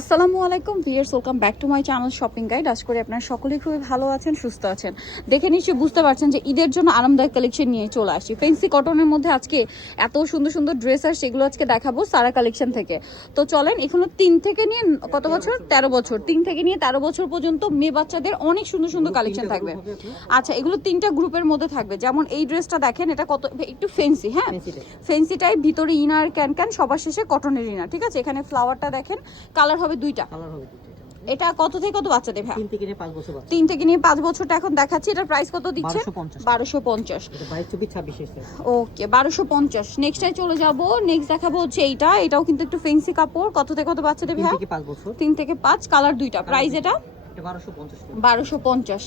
আসসালামু আলাইকুম viewers welcome back to my channel shopping guide. আজ করে আপনারা সকলেই খুবই ভালো আছেন সুস্থ আছেন। দেখে নিশ্চয়ই বুঝতে পারছেন যে ঈদের জন্য আরামদায়ক কালেকশন নিয়ে চলে আসছি। ফেন্সি কটনের মধ্যে আজকে এত সুন্দর সুন্দর ড্রেস আর সেগুলো আজকে দেখাবো সারা কালেকশন থেকে। তো চলেন এখানে তিন থেকে নিয়ে কত বছর? তেরো বছর। তিন থেকে নিয়ে তেরো বছর পর্যন্ত মেয়ে বাচ্চাদের অনেক সুন্দর সুন্দর কালেকশন থাকবে। আচ্ছা এগুলো তিনটা গ্রুপের মধ্যে থাকবে। যেমন এই ড্রেসটা দেখেন এটা কত একটু ফেন্সি হ্যাঁ? ফেন্সি টাইপ ভিতরে ইনার ক্যান ক্যান সবার শেষে কটনের ইনার ঠিক আছে? এখানে ফ্লাওয়ারটা দেখেন কালার হবে কালার হবে দুইটা। এটা। কত থেকে কত বাচ্চা দেবে তিন থেকে নিয়ে পাঁচ বছর তিন থেকে নিয়ে পাঁচ বছরটা এখন দেখাচ্ছি এটার প্রাইস কত দিচ্ছে? বারোশো পঞ্চাশ। ওকে বারোশো পঞ্চাশ। নেক্সটাই চলে যাব নেক্সট দেখাবো হচ্ছে এইটা। এটাও কিন্তু একটু ফেন্সি কাপড়। কত থেকে কত বাচ্চা দেবে তিন থেকে পাঁচ কালার দুইটা। প্রাইস এটা? বারোশো পঞ্চাশ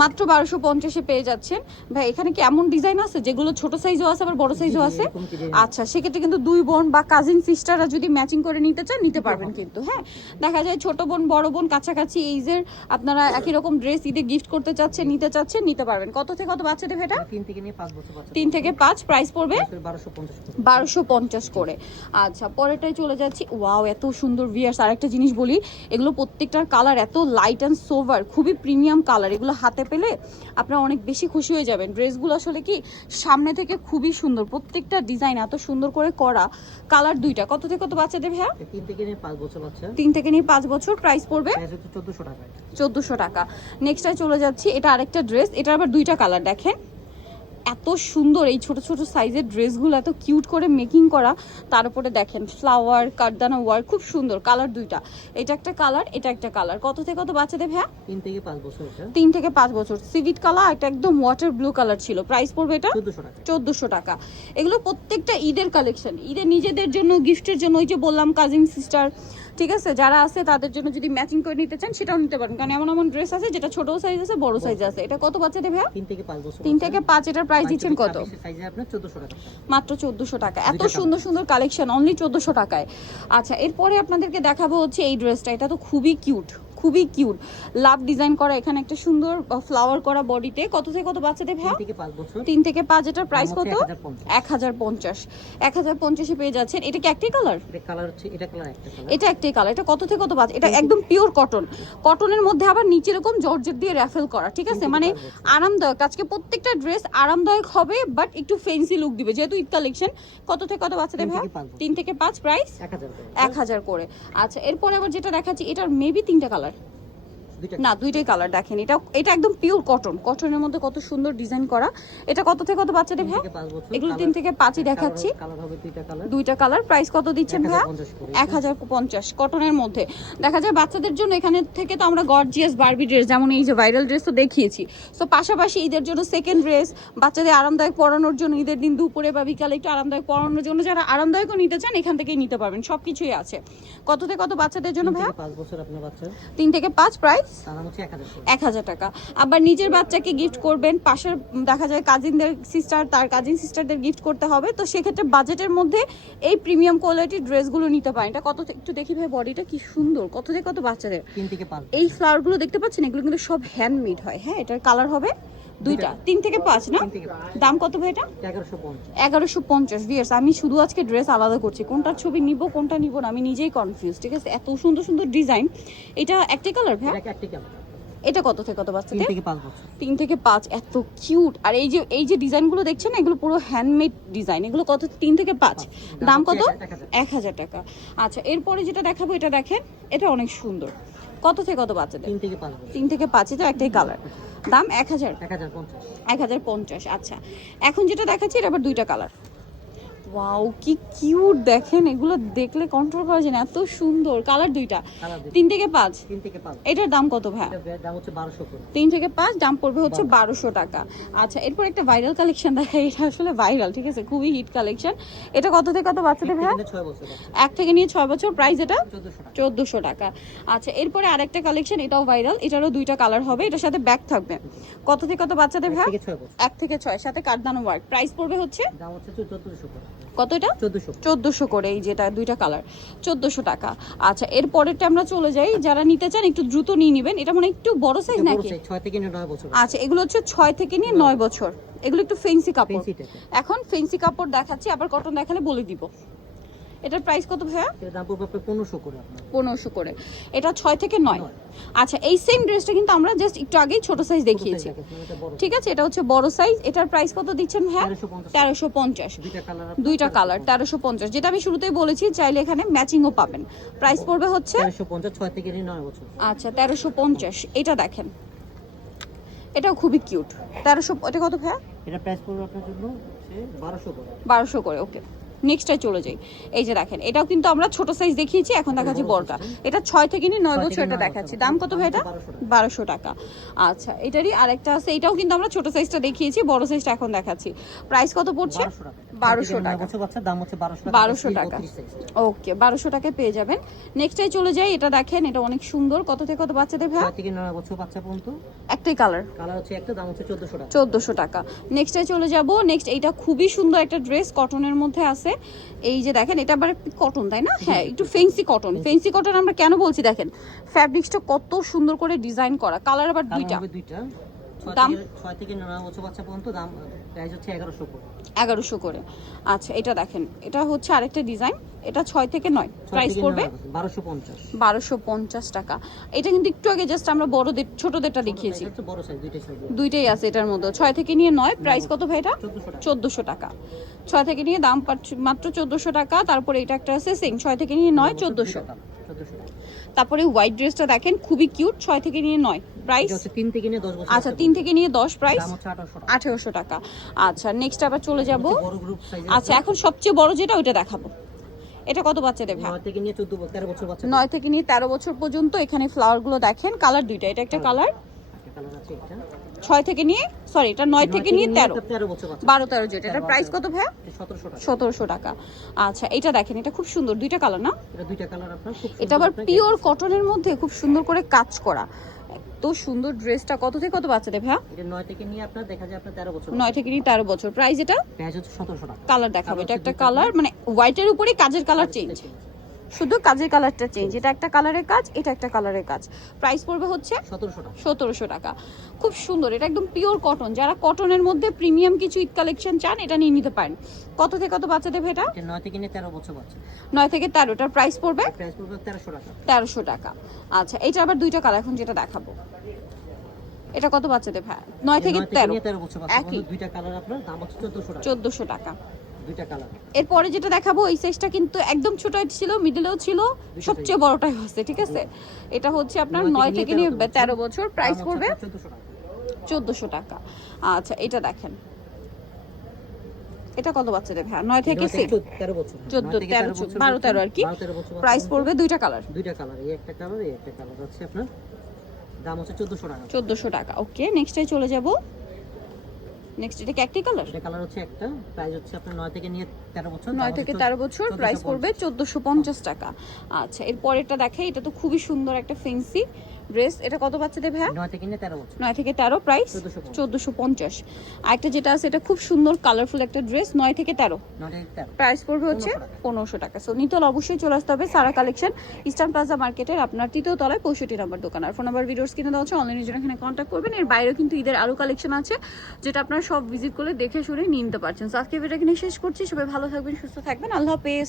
মাত্র বারোশো পঞ্চাশে পেয়ে যাচ্ছেন। ভাই এখানে কি এমন ডিজাইন আছে? যেগুলো ছোট সাইজও আছে আবার বড় সাইজও আছে? আচ্ছা সেক্ষেত্রে কিন্তু দুই বোন বা কাজিন সিস্টাররা যদি ম্যাচিং করে নিতে চান নিতে পারবেন কিন্তু হ্যাঁ? দেখা যায় ছোট বোন বড় বোন কাছাকাছি এইজের আপনারা একই রকম ড্রেস ঈদে গিফট করতে চাচ্ছেন নিতে চাচ্ছেন নিতে পারবেন। কত থেকে কত বাচ্চাদের ভেটা তিন থেকে পাঁচ প্রাইস পড়বে বারোশো পঞ্চাশ করে। আচ্ছা পরেরটাই চলে যাচ্ছি। ওয়াও এত সুন্দর ভিয়ার্স আরেকটা জিনিস বলি এগুলো প্রত্যেকটার কালার এত লাইট অ্যান্ড সোভার খুবই প্রিমিয়াম কালার এগুলো হাতে পেলে আপনারা অনেক বেশি খুশি হয়ে যাবেন। ড্রেসগুলো আসলে কি সামনে থেকে খুবই সুন্দর প্রত্যেকটা ডিজাইন এত সুন্দর করে করা কালার দুইটা। কত থেকে কত বাচ্চাদের হ্যাঁ তিন থেকে নিয়ে পাঁচ বছর বাচ্চা। তিন থেকে নিয়ে পাঁচ বছর প্রাইস পড়বে? চোদ্দশো টাকা। চোদ্দোশো টাকা। নেক্সটটায় চলে যাচ্ছি এটা আরেকটা ড্রেস এটা আবার দুইটা কালার দেখেন। এত সুন্দর এই ছোট ছোট সাইজের ড্রেসগুলো এত কিউট করে মেকিং করা তার উপরে দেখেন ফ্লাওয়ার কারদানা ওয়ার্ক খুব সুন্দর কালার দুইটা। এটা একটা কালার এটা একটা কালার। কত থেকে কত বাচ্চাদের ভ্যা তিন থেকে পাঁচ বছর তিন থেকে পাঁচ বছর। সিভিট কালার একটা একদম ওয়াটার ব্লু কালার ছিল। প্রাইস পড়বে এটা? চোদ্দশো চোদ্দোশো টাকা। এগুলো প্রত্যেকটা ঈদের কালেকশন ঈদের নিজেদের জন্য গিফটের জন্য ওই যে বললাম কাজিন সিস্টার ঠিক আছে? যারা আছে তাদের জন্য যদি ম্যাচিং করে নিতে চান সেটাও নিতে পারেন কারণ এমন এমন ড্রেস আছে যেটা ছোট সাইজ আছে বড় সাইজ আছে। এটা কত পাচ্ছে ভাইয়া? তিন থেকে পাঁচ বছর তিন থেকে পাঁচ এটার প্রাইস দিচ্ছেন কত? মাত্র চোদ্দশো টাকা। এত সুন্দর সুন্দর কালেকশন অনলি চোদ্দশো টাকায়। আচ্ছা এরপরে আপনাদেরকে দেখাবো হচ্ছে এই ড্রেসটা এটা তো খুবই কিউট খুবই কিউট। লাভ ডিজাইন করা এখানে একটা সুন্দর ফ্লাওয়ার করা বডিতে কত থেকে কত বাচ্চাদের বছর। তিন থেকে পাঁচ এটার প্রাইস কত? এক হাজার পঞ্চাশ। এক হাজার পঞ্চাশে। পেয়ে যাচ্ছেন। এটা কি একটাই কালার এটা কালার হচ্ছে এটা কালার একটা কালার এটা একটাই কালার এটা কত থেকে কত বাজ এটা একদম পিওর কটন কটনের মধ্যে আবার নিচে এরকম জর্জেট দিয়ে র্যাফেল করা ঠিক আছে? মানে আরামদায়ক। আজকে প্রত্যেকটা ড্রেস আরামদায়ক হবে বাট একটু ফেন্সি লুক দিবে। যেহেতু ঈদ কালেকশন কত থেকে কত বাচ্চাদের বছর। তিন থেকে পাঁচ প্রাইস এক হাজার করে। আচ্ছা এরপরে আবার যেটা দেখাচ্ছি এটার মেবি তিনটা কালার না দুইটাই কালার দেখেন। এটা এটা একদম পিওর কটন কটনের মধ্যে কত সুন্দর ডিজাইন করা। এটা কত থেকে কত ভাই? পাঁচ বছর। এগুলো তিন থেকে পাঁচই দেখাচ্ছি। দুইটা কালার প্রাইস কত দিচ্ছেন ভাইয়া? এক হাজার পঞ্চাশ কটনের মধ্যে। দেখা যায় বাচ্চাদের জন্য এখানে থেকে তো আমরা গর্জিয়াস বারবি ড্রেস যেমন এই যে ভাইরাল ড্রেস তো দেখিয়েছি। তো পাশাপাশি ঈদের জন্য সেকেন্ড ড্রেস বাচ্চাদের আরামদায়ক পরানোর জন্য ঈদের দিন দুপুরে বা বিকালে একটু আরামদায়ক পরানোর জন্য যারা আরামদায়কও নিতে চান এখান থেকেই নিতে পারবেন। সব কিছুই আছে। কত থেকে কত বাচ্চাদের জন্য ভাইয়া? পাঁচ বছর আপনার বাচ্চা তিন থেকে পাঁচ প্রাইস এক হাজার টাকা। আবার নিজের বাচ্চাকে গিফট করবেন পাশের দেখা যায় কাজিনদের সিস্টার তার কাজিন সিস্টারদের গিফট করতে হবে তো সেক্ষেত্রে বাজেটের মধ্যে এই প্রিমিয়াম কোয়ালিটির ড্রেসগুলো নিতে পারেন। এটা কত একটু দেখি ভাই বডিটা কি সুন্দর কত থেকে কত বাচ্চাদের? এই ফ্লাওয়ারগুলো দেখতে পাচ্ছেন? এগুলো কিন্তু সব হ্যান্ডমেড হয়। হ্যাঁ এটার কালার হবে দুইটা? তিন থেকে পাঁচ না? দাম কত ভাই এটা? এগারোশো পঞ্চাশ। ভিয়ার্স আমি শুধু আজকে ড্রেস আলাদা করছি। কোনটার ছবি নিব কোনটা নিব না আমি নিজেই কনফিউজ ঠিক আছে? এত সুন্দর সুন্দর ডিজাইন এটা একটাই কালার ভাই এটা একটি কত থেকে কত বাচ্চাদের? থেকে তিন থেকে পাঁচ এত কিউট আর এই যে এই যে ডিজাইনগুলো দেখছেন এগুলো পুরো হ্যান্ডমেড ডিজাইন এগুলো কত? তিন থেকে পাঁচ। দাম কত। এক হাজার টাকা। আচ্ছা এরপরে যেটা দেখাবো এটা দেখেন এটা অনেক সুন্দর। কত থেকে কত বাচ্চাদের? তিন থেকে পাঁচ তিন থেকে পাঁচ তো একটাই কালার দাম এক হাজার? এক হাজার পঞ্চাশ। এক হাজার পঞ্চাশ আচ্ছা। এখন যেটা দেখাচ্ছি এটা আবার দুইটা কালার ওয়াও কি কিউট দেখেন এগুলো দেখলে কন্ট্রোল করা যায় না এত সুন্দর। কালার দুইটা। তিন থেকে পাঁচ? এটার দাম কত ভাই দাম হচ্ছে বারোশো তিন থেকে পাঁচ দাম পড়বে হচ্ছে বারোশো। টাকা। আচ্ছা এরপর একটা ভাইরাল কালেকশন দেখা এটা আসলে ভাইরাল ঠিক আছে? খুবই হিট কালেকশন এটা কত থেকে কত বাচ্চাদের ভাই এক থেকে নিয়ে ছয় বছর প্রাইস এটা? চোদ্দশো টাকা। আচ্ছা এরপরে আরেকটা কালেকশন এটাও ভাইরাল এটারও দুইটা কালার হবে। এটার সাথে ব্যাগ থাকবে। কত থেকে কত বাচ্চাদের ভাই এক থেকে ছয়। সাথে কাঠদানো ওয়ার্ক প্রাইস পড়বে হচ্ছে? দাম চোদ্দশো করে কত এটা? চোদ্দোশো। করে এই যেটা দুইটা কালার চোদ্দোশো টাকা। আচ্ছা এর পরেরটা আমরা চলে যাই। যারা নিতে চান একটু দ্রুত নিয়ে নেবেন। এটা মানে একটু বড় সাইজ নাকি? ছয় থেকে নয় বছর। আচ্ছা এগুলো হচ্ছে ছয় থেকে নিয়ে নয় বছর। এগুলো একটু ফেন্সি কাপড়। এখন ফেন্সি কাপড় দেখাচ্ছি আবার কটন দেখালে বলে দিব। এটার প্রাইস কত ভাইয়া? পনেরোশো করে পনেরোশো করে। এটা ছয় থেকে নয়। আচ্ছা এই সেম ড্রেসটা কিন্তু আমরা জাস্ট একটু আগেই ছোট সাইজ দেখিয়েছি। বড় ঠিক আছে এটা হচ্ছে বড় সাইজ এটার প্রাইস কত দিচ্ছেন ভাইয়া? 1350 তেরোশো পঞ্চাশ। দুইটা কালার তেরোশো পঞ্চাশ। যেটা আমি শুরুতেই বলেছি চাইলে এখানে ম্যাচিংও পাবেন। প্রাইস পড়বে হচ্ছে আচ্ছা তেরোশো পঞ্চাশ। এটা দেখেন। এটাও খুবই কিউট তেরোশো এটা কত ভাইয়া? এটা প্রাইস পড়বে আপনার জন্য বারোশো করে। বারোশো করে ওকে নেক্সটটাই চলে যাই। এই যে দেখেন এটাও কিন্তু আমরা ছোট সাইজ দেখিয়েছি এখন দেখাচ্ছি বড়টা এটা ছয় থেকে নিয়ে নয় বছর এটা দেখাচ্ছি। দাম কত ভাই এটা? 1200 বারোশো টাকা। আচ্ছা এটারই আরেকটা আছে এটাও কিন্তু আমরা ছোট সাইজটা দেখিয়েছি বড় সাইজটা এখন দেখাচ্ছি। প্রাইস কত পড়ছে? বারোশো টাকা। ছয় থেকে নয় টাকা। বছর বাচ্চার দাম হচ্ছে বারোশো টাকা। বারোশো এই টাকা। 32 size টা। ওকে বারোশো টাকায় পেয়ে যাবেন। চলে যাই এটা দেখেন এটা অনেক সুন্দর। কত থেকে কত বাচ্চাদের ভাই? থেকে নয় বছর বাচ্চা পর্যন্ত। একটাই কালার কালার হচ্ছে একটা দাম হচ্ছে চোদ্দশো টাকা। চোদ্দোশো টাকা। নেক্সটে চলে যাব। নেক্সট এইটা খুবই সুন্দর একটা ড্রেস কটনের মধ্যে আছে। এই যে দেখেন এটা আবার কটন তাই না? হ্যাঁ একটু ফেন্সি কটন ফেন্সি কটন আমরা কেন বলছি দেখেন? ফ্যাব্রিক্সটা কত সুন্দর করে ডিজাইন করা। কালার আবার দুইটা। দুইটা। দাম? ছয় থেকে নয় বছর বাচ্চা পর্যন্ত দাম প্রাইস হচ্ছে এগারোশো করে। এগারোশো করে। আচ্ছা এটা দেখেন। এটা হচ্ছে আরেকটা ডিজাইন। এটা ছয় থেকে নয়। প্রাইস পড়বে? বারোশো পঞ্চাশ। বারোশো পঞ্চাশ টাকা। এটা কিন্তু একটু আগে জাস্ট আমরা বড়দের ছোটদেরটা দেখিয়েছি। দুইটাই আছে এটার মধ্যে। ছয় থেকে নিয়ে নয় প্রাইস কত ভাই এটা? চোদ্দোশো টাকা। ছয় থেকে নিয়ে দাম মাত্র চোদ্দোশো টাকা। তারপরে এটা একটা আছে সেম ছয় থেকে নিয়ে নয় চোদ্দোশো তারপরে হোয়াইট ড্রেসটা দেখেন খুবই কিউট ছয় থেকে নিয়ে নয় প্রাইস এটা আচ্ছা তিন থেকে নিয়ে দশ প্রাইস হচ্ছে আঠারোশো টাকা। আচ্ছা নেক্সট আবার চলে যাব। আচ্ছা এখন সবচেয়ে বড় যেটা ওইটা দেখাবো। এটা কত বাচ্চাদের ভাই? নয় থেকে নিয়ে তেরো বছর পর্যন্ত এখানে ফ্লাওয়ারগুলো দেখেন। কালার দুইটা এটা একটা কালার একটা কালার এটা। ছয় থেকে নিয়ে সরি এটা নয় থেকে নিয়ে তেরো। বারো তেরো যেটা। এটার প্রাইস কত ভাই? সতেরোশো টাকা। আচ্ছা এটা দেখেন এটা খুব সুন্দর। দুইটা কালার না? এটা এটা আবার পিওর কটনের মধ্যে খুব সুন্দর করে কাজ করা। এত সুন্দর ড্রেসটা। কত থেকে কত বাচ্চাদের ভাইয়া? এটা নয় থেকে নিয়ে আপনার দেখা যায় আপনার তেরো বছর নয় থেকে নিয়ে তেরো বছর। প্রাইস এটা? প্রাইস হচ্ছে সতেরোশো টাকা। কালার দেখাবো। এটা একটা কালার মানে হোয়াইটের উপরে কাজের কালার চেঞ্জ শুধু কাজের কালারটা চেঞ্জ এটা একটা কালারের কাজ এটা একটা কালারের কাজ। প্রাইস পড়বে হচ্ছে সতেরোশো টাকা। খুব সুন্দর এটা একদম পিওর কটন যারা কটনের মধ্যে প্রিমিয়াম কিছু ঈদ কালেকশন চান এটা নিয়ে নিতে পারেন। কত থেকে কত বাচ্চা দেবে এটা? নয় থেকে তেরো বছর বাচ্চা। নয় থেকে তেরোটার প্রাইস পড়বে? তেরোশো টাকা। আচ্ছা এটা আবার দুইটা কালার এখন যেটা দেখাবো। এটা কত বাচ্চাদের ভাই? নয় থেকে তেরো। একই। দুইটা কালার আপনার দাম হচ্ছে চোদ্দশো টাকা। এরপরে যেটা দেখাবো এই সাইজটা কিন্তু একদম ছোট ছিল মিডলেও ছিল সবচেয়ে বড়টাই হচ্ছে ঠিক আছে? এটা হচ্ছে আপনার নয় থেকে নিয়ে তেরো বছর। প্রাইস পড়বে চোদ্দশো টাকা। আচ্ছা এটা দেখেন। এটা কত বাচ্চাদের ভাই নয় থেকে চোদ্দ- তেরো বারো, তেরো আর কি। বাচ্চা। প্রাইস পড়বে দুইটা কালার দুইটা কালার এই একটা কালার এই একটা কালার আছে আপনার? দাম হচ্ছে চোদ্দশো টাকা। চোদ্দোশো টাকা। ওকে নেক্সটে চলে যাব। নেক্সট এটা কি একটি কালার এটা কালার হচ্ছে একটা প্রাইস হচ্ছে আপনার নয় থেকে নিয়ে তেরো বছর দাম নয় থেকে চোদ্দ- তেরো বছর প্রাইস করবে পড়বে চোদ্দোশো পঞ্চাশ টাকা। আচ্ছা এরপরেরটা দেখে এটা তো খুবই সুন্দর একটা ফেন্সি ড্রেস এটা কত বাচ্চাদের ভাইয়া? নয় থেকে তেরো প্রাইস? 1450 চোদ্দোশো পঞ্চাশ। আরেকটা যেটা আছে এটা খুব সুন্দর কালারফুল একটা ড্রেস নয় থেকে তেরো। প্রাইস পড়বে হচ্ছে পনেরোশো টাকা। সো নিতল অবশ্যই চলে আসতে হবে সারা কালেকশন ইস্টার্ন প্লাজা মার্কেটের আপনার তৃতীয় তলায় পঁয়ষট্টি নম্বর দোকান। আর ফোন নাম্বার ভিডিওস কিনে দেওয়া হচ্ছে অনলাইনের জন্য এখানে কন্ট্যাক্ট করবেন। এর বাইরেও কিন্তু ঈদের আরও কালেকশন আছে যেটা আপনারা সব ভিজিট করলে দেখে শুনে নিতে পারছেন। সো আজকে ভিডিও কিনে শেষ করছি। সবাই ভালো থাকবেন সুস্থ থাকবেন। আল্লাহ হাফেজ।